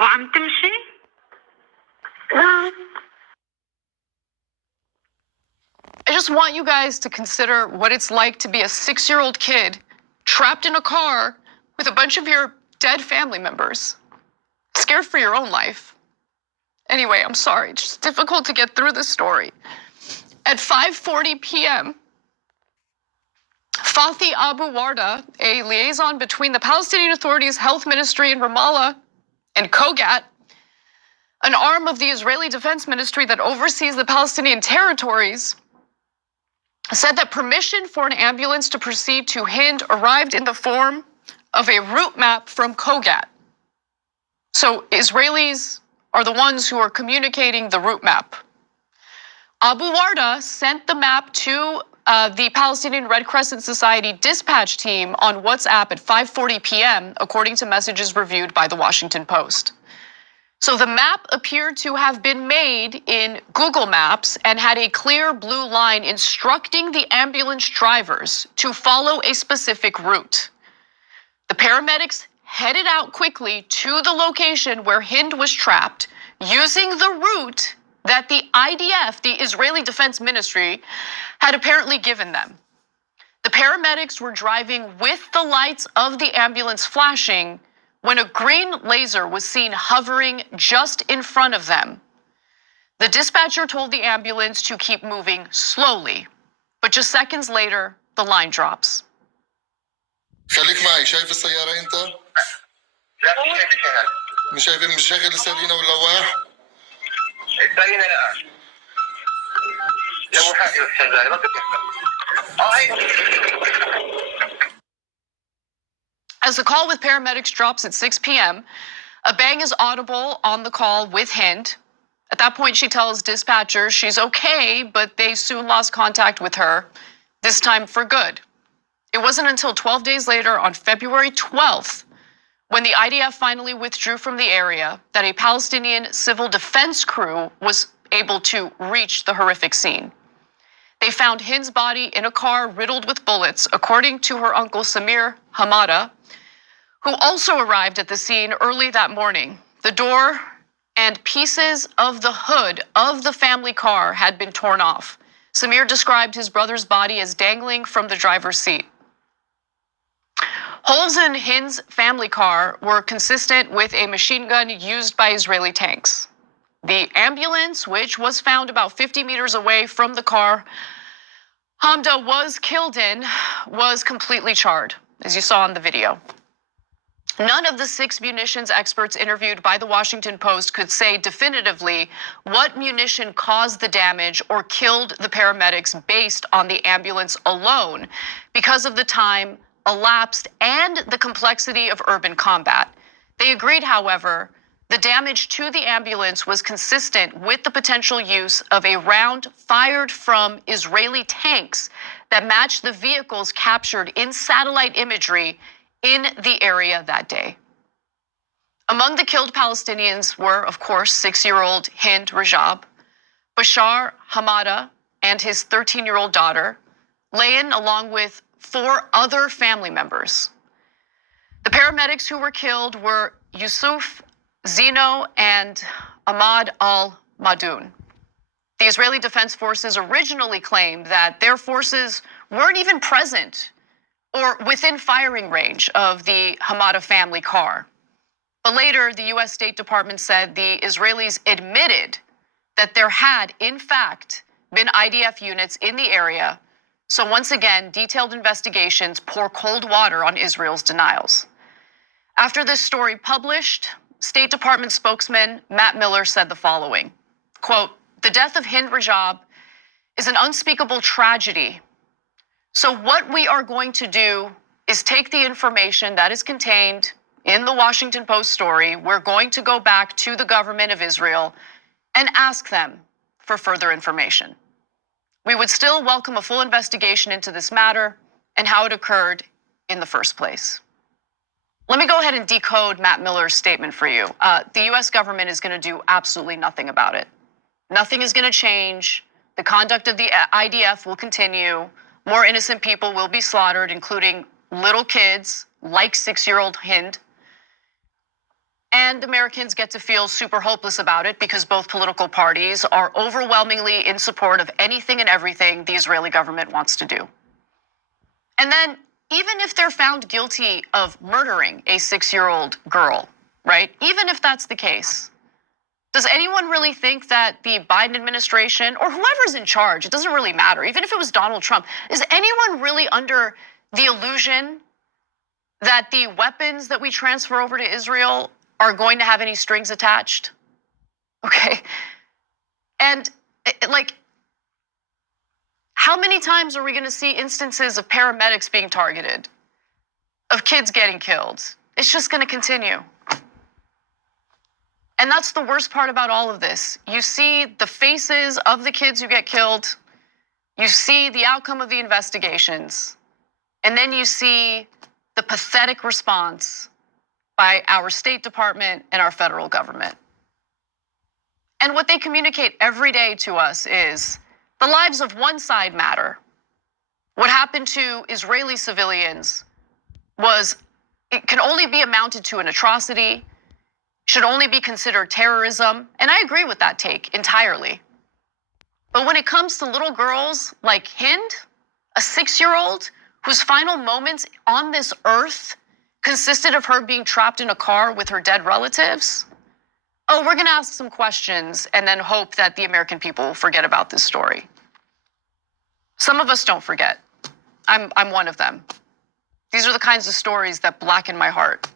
وعم تمشي؟ I just want you guys to consider what it's like to be a 6-year-old kid trapped in a car with a bunch of your dead family members, scared for your own life. Anyway, I'm sorry, it's just difficult to get through this story. At 5:40 p.m., Fathi Abu Warda, a liaison between the Palestinian Authority's health ministry in Ramallah and Kogat, an arm of the Israeli Defense Ministry that oversees the Palestinian territories, said that permission for an ambulance to proceed to Hind arrived in the form of a route map from Kogat. So Israelis are the ones who are communicating the route map. Abu Warda sent the map to the Palestinian Red Crescent Society dispatch team on WhatsApp at 5:40 p.m., according to messages reviewed by the Washington Post. So the map appeared to have been made in Google Maps and had a clear blue line instructing the ambulance drivers to follow a specific route. The paramedics headed out quickly to the location where Hind was trapped, using the route that the IDF, the Israeli Defense Ministry, had apparently given them. The paramedics were driving with the lights of the ambulance flashing when a green laser was seen hovering just in front of them. The dispatcher told the ambulance to keep moving slowly, but just seconds later, the line drops. خليك معي، شايف السيارة أنت؟ لا مش شايف. مش شايف مشغل السيرينا واللواح؟ السيرينا لا. لوحات شغالة ما بتحمل. As the call with paramedics drops at 6 p.m., a bang is audible on the call with Hind. At that point, she tells dispatchers she's okay, but they soon lost contact with her, this time for good. It wasn't until 12 days later, on February 12th, when the IDF finally withdrew from the area, that a Palestinian civil defense crew was able to reach the horrific scene. They found Hind's body in a car riddled with bullets, according to her uncle Samir Hamada, who also arrived at the scene early that morning. The door and pieces of the hood of the family car had been torn off. Samir described his brother's body as dangling from the driver's seat. Holes in Hind's family car were consistent with a machine gun used by Israeli tanks. The ambulance, which was found about 50 meters away from the car Hamda was killed in, was completely charred, as you saw in the video. None of the 6 munitions experts interviewed by the Washington Post could say definitively what munition caused the damage or killed the paramedics based on the ambulance alone, because of the time elapsed and the complexity of urban combat. They agreed, however, the damage to the ambulance was consistent with the potential use of a round fired from Israeli tanks that matched the vehicles captured in satellite imagery in the area that day. Among the killed Palestinians were, of course, 6-year-old Hind Rajab, Bashar Hamada and his 13-year-old daughter, Layan, along with 4 other family members. The paramedics who were killed were Yusuf, Zeno, and Ahmad al-Madoun. The Israeli Defense Forces originally claimed that their forces weren't even present or within firing range of the Hamada family car. But later, the US State Department said the Israelis admitted that there had, in fact, been IDF units in the area. So once again, detailed investigations pour cold water on Israel's denials. After this story published, State Department spokesman Matt Miller said the following, quote, "The death of Hind Rajab is an unspeakable tragedy. So what we are going to do is take the information that is contained in the Washington Post story. We're going to go back to the government of Israel and ask them for further information. We would still welcome a full investigation into this matter and how it occurred in the first place." Let me go ahead and decode Matt Miller's statement for you. The US government is going to do absolutely nothing about it. Nothing is going to change. The conduct of the IDF will continue. More innocent people will be slaughtered, including little kids like 6-year-old Hind. And Americans get to feel super hopeless about it because both political parties are overwhelmingly in support of anything and everything the Israeli government wants to do. And then, even if they're found guilty of murdering a 6-year-old girl, right? Even if that's the case, does anyone really think that the Biden administration or whoever's in charge, it doesn't really matter, even if it was Donald Trump, is anyone really under the illusion that the weapons that we transfer over to Israel are going to have any strings attached? Okay. And like, how many times are we going to see instances of paramedics being targeted, of kids getting killed? It's just going to continue. And that's the worst part about all of this. You see the faces of the kids who get killed, you see the outcome of the investigations, and then you see the pathetic response by our State Department and our federal government. And what they communicate every day to us is the lives of one side matter. What happened to Israeli civilians it can only be amounted to an atrocity, should only be considered terrorism, and I agree with that take entirely. But when it comes to little girls like Hind, a 6-year-old whose final moments on this earth consisted of her being trapped in a car with her dead relatives, we're gonna ask some questions and then hope that the American people will forget about this story. Some of us don't forget. I'm one of them. These are the kinds of stories that blacken my heart.